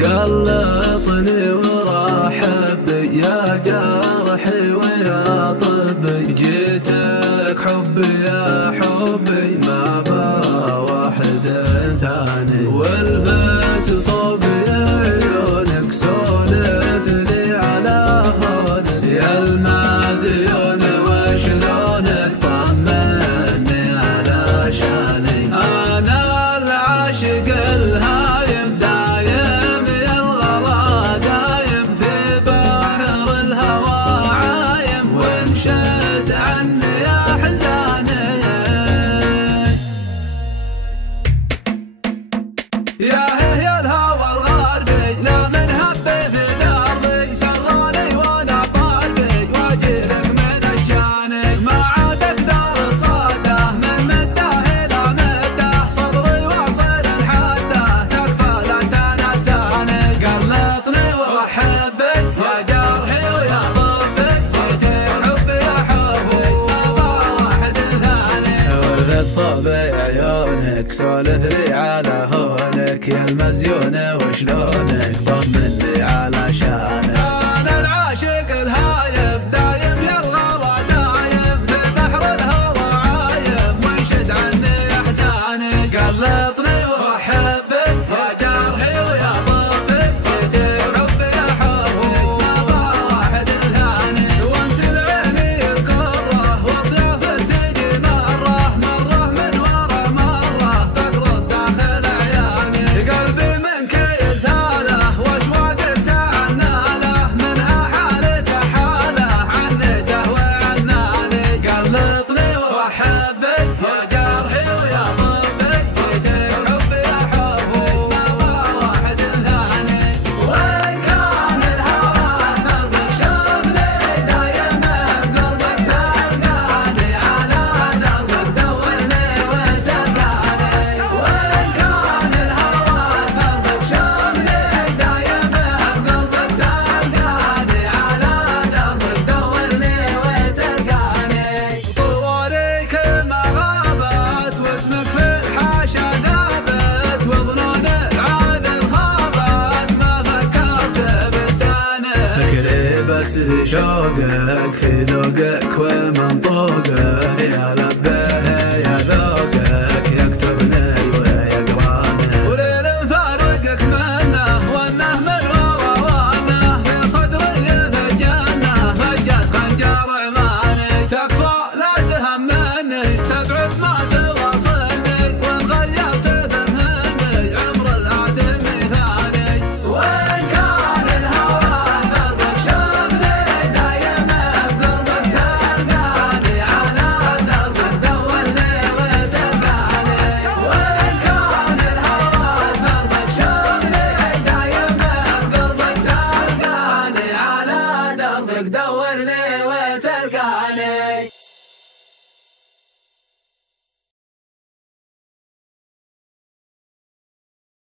قلطني ورحب يا جرحي ويا طبي، جيتك حبي يا حبي ما با واحد ثاني، والفت صوبي عيونك سولف لي على هونك، يا المازيون وشلونك طمني على شاني، انا العاشق الهايم دايم يا الغلا دايم في بحر الهوى عايم، وانشد عني يا حزاني يا الهوى الغربي لا من هبي في دربي، سراني وانا بقلبي واجيلك من الجاني، ما عاد اقدر الصده من مده الى مده، صبري واصل الحده تكفى لا تنساني، قلطني واحبك يا جرحي ويا طبي، جيتك حبي يا حبي ما با واحد ثاني، ولد صوبي عيونك سولف لي على هونك، يا المزيون وشلونك طمني على شانك، انا العاشق الهايم دايم يا الغلا دايم في بحر الهوى عايم، وانشد عني احزاني، قلطني واحبك يا جرحي ويا طبي، جيتك حبي يا حبي ما با واحد ثاني، وانت العيني القره والضيافه تجي مره مره من ورا مره، تقلط داخل عياني، قلبي منك يزاله واشواقك تعناله، منها حالته حاله عنيته وعناني، قلطني واحبك يا جرحي ويا طبي، جيتك حبي يا حبي ما با واحد ثاني، وين كان الهوى ثربك شغلي دايما بقربك تلقاني، على دربك دورني وتلقاني، وين كان الهوى ثربك شغلي دايما بقربك تلقاني، على دربك دورني وتلقاني، طواليك ما غابت واسمك في الحاشا ذابت، وظنون العادل خابت ما فكرت بسانك، فكري بس في شوقك في ذوقك ومنطوقك، يا لبيك